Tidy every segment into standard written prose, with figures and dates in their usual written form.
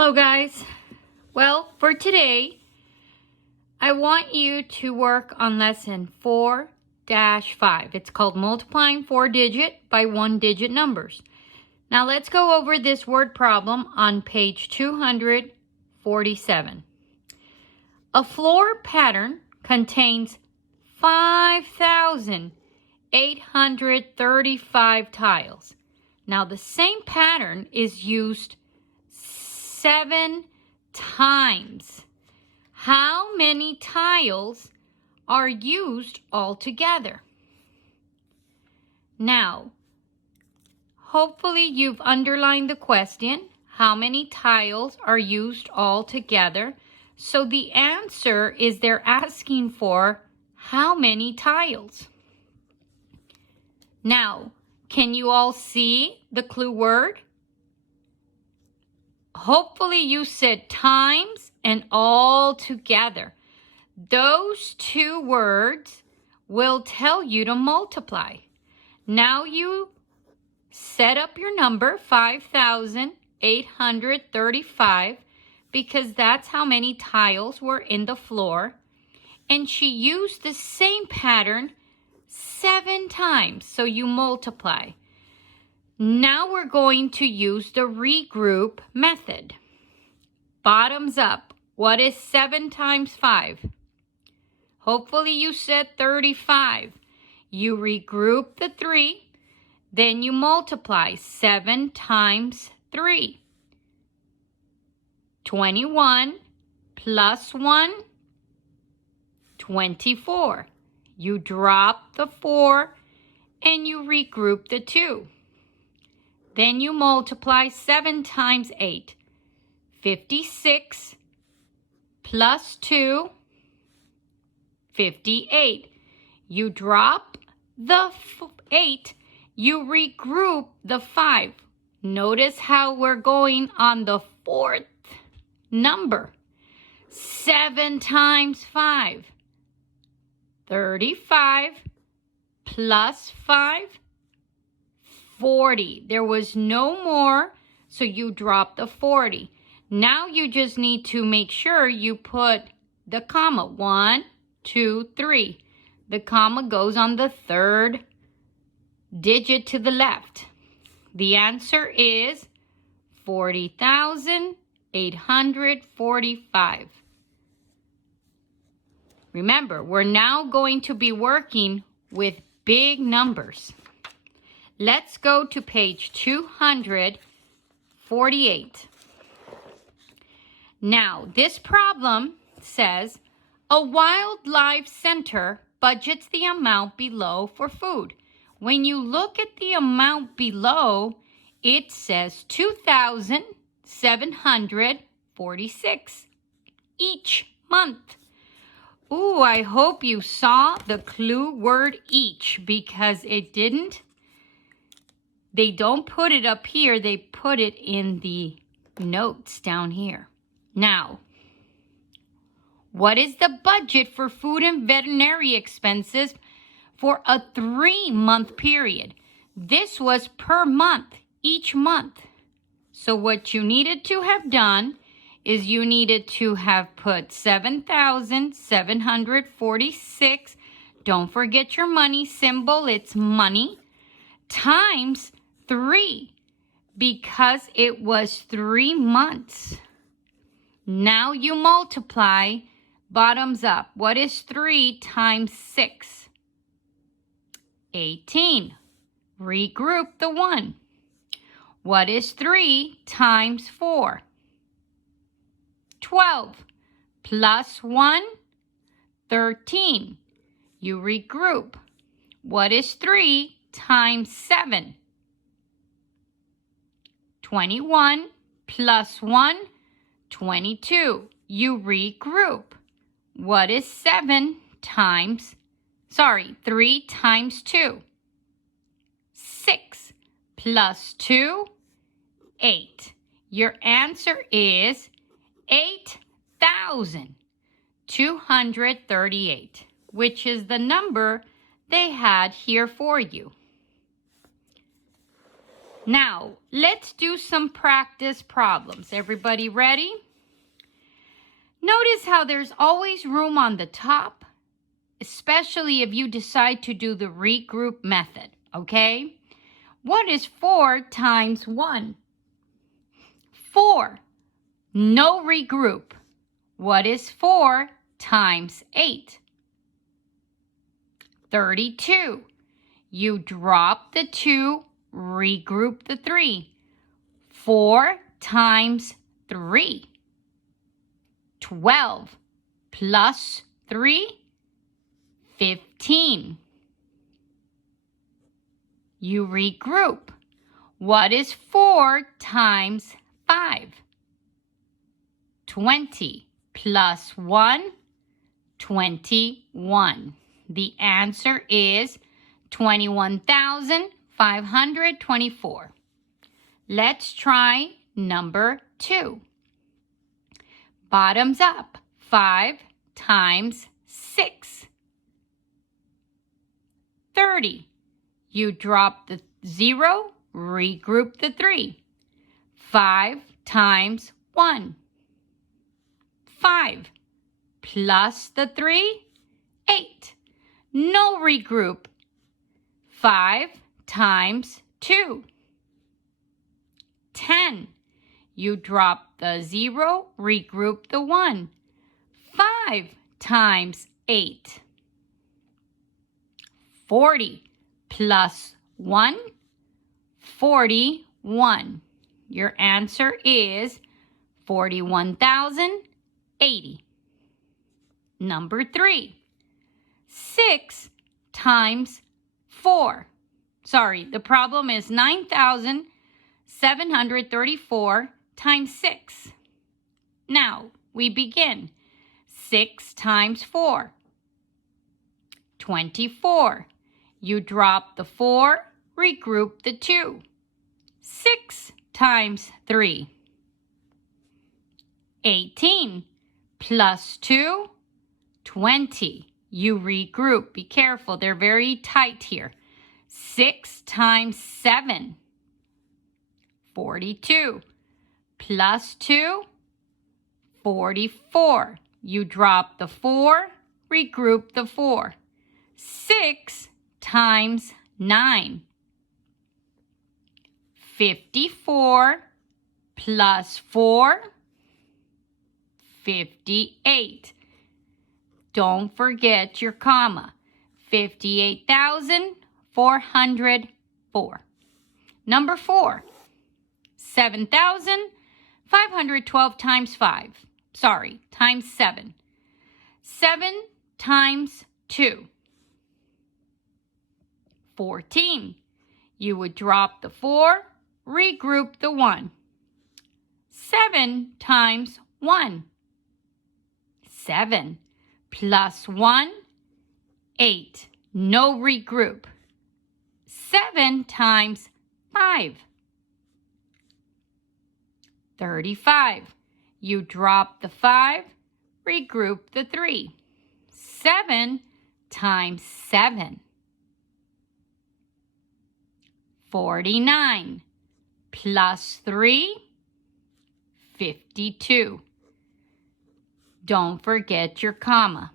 Hello guys. Well, for today, I want you to work on lesson 4-5. It's called multiplying 4-digit by 1-digit numbers. Now let's go over this word problem on page 247. A floor pattern contains 5,835 tiles. Now the same pattern is used 7 times. How many tiles are used altogether? Now, hopefully you've underlined the question. How many tiles are used altogether? So the answer is they're asking for how many tiles. Now, can you all see the clue word? Hopefully you said times and all together. Those two words will tell you to multiply. Now you set up your number 5,835 because that's how many tiles were in the floor. And she used the same pattern 7 times, so you multiply. Now we're going to use the regroup method. Bottoms up. What is 7 times 5? Hopefully you said 35. You regroup the 3, then you multiply 7 times 3. 21 plus 1, 24. You drop the 4 and you regroup the 2. Then you multiply 7 times 8. 56 plus 2, 58. You drop the 8. You regroup the 5. Notice how we're going on the 4th number. 7 times 5. 35 plus 5. 40. There was no more, so you drop the 40. Now you just need to make sure you put the comma. 1, 2, 3. The comma goes on the 3rd digit to the left. The answer is 40,845. Remember, we're now going to be working with big numbers. Let's go to page 248. Now, this problem says, a wildlife center budgets the amount below for food. When you look at the amount below, it says 2,746 each month. Ooh, I hope you saw the clue word each because it didn't. They don't put it up here, they put it in the notes down here. Now, what is the budget for food and veterinary expenses for a 3-month period? This was per month, each month. So what you needed to have done is you needed to have put 7,746. Don't forget your money symbol, it's money, times 3 because it was 3 months. Now you multiply bottoms up. What is 3 times 6? 18. Regroup the 1. What is 3 times 4? 12. Plus 1, 13. You regroup. What is 3 times 7? 21 plus 1, 22. You regroup. What is 3 times 2? 6 plus 2, 8. Your answer is 8,238, which is the number they had here for you. Now, let's do some practice problems. Everybody ready? Notice how there's always room on the top, especially if you decide to do the regroup method, okay? What is 4 times 1? 4. No regroup. What is 4 times 8? 32. You drop the 2, regroup the 3. 4 times 3. 12 plus 3, 15. You regroup. What is 4 times 5? 20 plus 1, 21. The answer is 21,524. Let's try number 2. Bottoms up. 5 times 6. 30. You drop the 0, regroup the 3. 5 times 1. 5 plus the 3, 8. No regroup. 5 times 2. 10. You drop the 0, regroup the 1. 5 times 8. 40 plus 1, 41. Your answer is 41,080. Number 3. 6 times 4. Sorry, the problem is 9,734 times 6. Now, we begin. 6 times 4. 24. You drop the 4, regroup the 2. 6 times 3. 18 plus 2, 20. You regroup. Be careful, they're very tight here. 6 times 7. 42 plus 2, 44. You drop the 4, regroup the 4. 6 times 9. 54 plus 4, 58. Don't forget your comma. 58,404. Number 4. 7,512 times 5. Sorry, times 7. 7 times 2. 14. You would drop the 4, regroup the 1. 7 times 1. 7 plus 1, 8. No regroup. 7 times 5. 35. You drop the 5, regroup the 3. 7 times 7. 49 plus 3, 52. Don't forget your comma.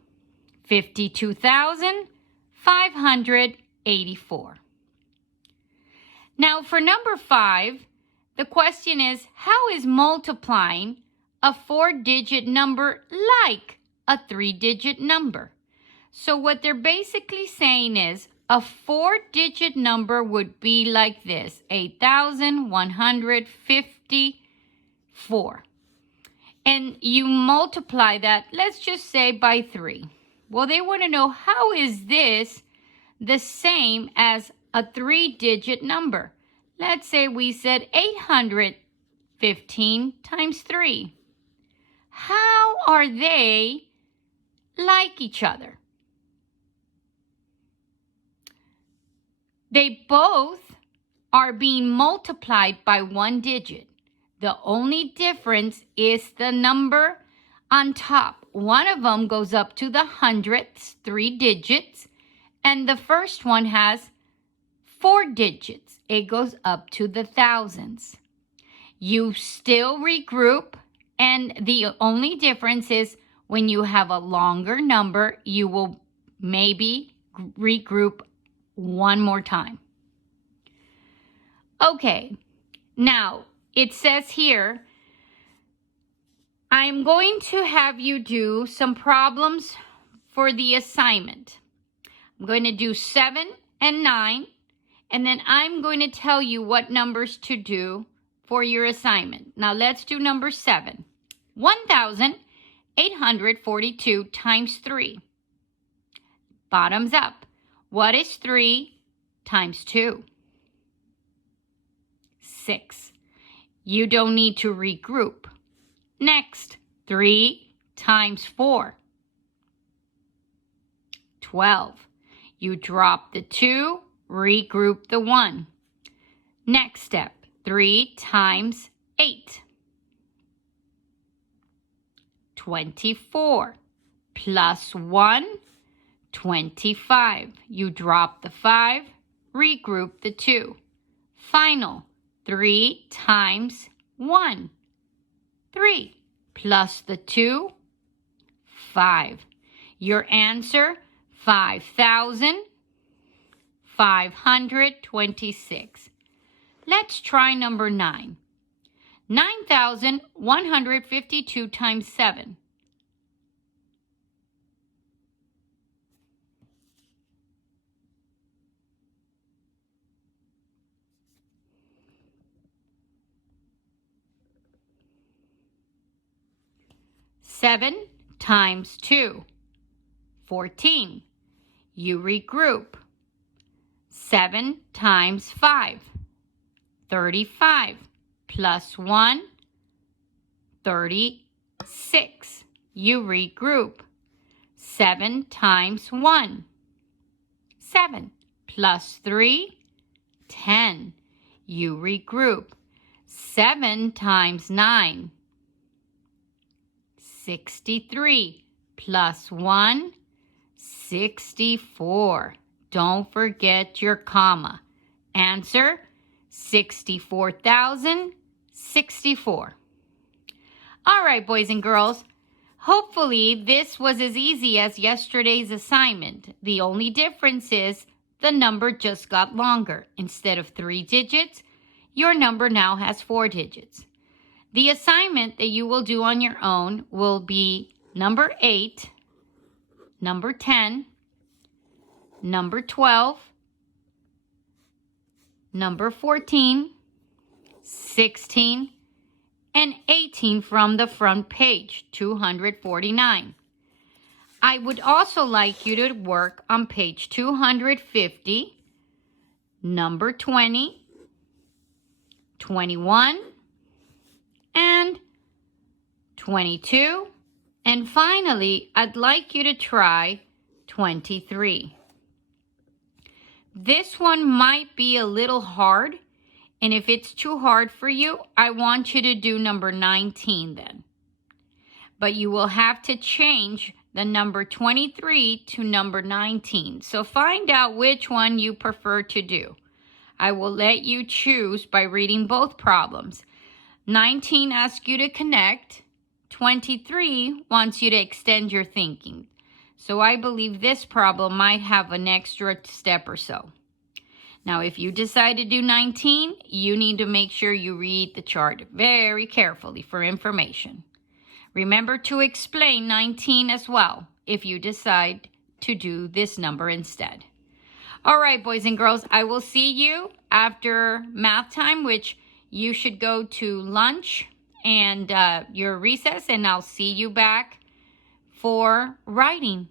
52,584. Now for number 5, the question is, how is multiplying a 4-digit number like a 3-digit number? So what they're basically saying is, a 4-digit number would be like this, 8,154. And you multiply that, let's just say by 3. Well, they want to know, how is this the same as a 3-digit number? Let's say we said 815 times 3. How are they like each other? They both are being multiplied by 1 digit. The only difference is the number on top. One of them goes up to the hundredths, 3 digits, and the first one has 4 digits. It goes up to the thousands. You still regroup, and the only difference is when you have a longer number, you will maybe regroup one more time. Okay, now it says here, I'm going to have you do some problems for the assignment. I'm going to do 7 and 9, and then I'm going to tell you what numbers to do for your assignment. Now let's do number 7. 1,842 times 3. Bottoms up. What is 3 times 2? 6. You don't need to regroup. Next, 3 times 4. 12. You drop the 2, regroup the 1. Next step, 3 times 8. 24 plus 1, 25. You drop the 5, regroup the 2. Final, 3 times 1. 3 plus the 2, 5. Your answer, 5,526. Let's try number 9. 9,152 times 7. Seven times 2, 14. You regroup. 7 times 5, 35. Plus 1, 36. You regroup. 7 times 1, 7. Plus 3, 10. You regroup. 7 times 9, 63. Plus 1, 64. Don't forget your comma. Answer, 64,064. All right, boys and girls. Hopefully, this was as easy as yesterday's assignment. The only difference is the number just got longer. Instead of 3 digits, your number now has 4 digits. The assignment that you will do on your own will be number 8, number 10, number 12, number 14, 16, and 18 from the front page, 249. I would also like you to work on page 250, number 20, 21, and 22. And finally, I'd like you to try 23. This one might be a little hard, and if it's too hard for you, I want you to do number 19 then. But you will have to change the number 23 to number 19. So find out which one you prefer to do. I will let you choose by reading both problems. 19 asks you to connect. 23 wants you to extend your thinking. So I believe this problem might have an extra step or so. Now, if you decide to do 19, you need to make sure you read the chart very carefully for information. Remember to explain 19 as well if you decide to do this number instead. All right, boys and girls, I will see you after math time, which you should go to lunch and your recess, and I'll see you back for writing.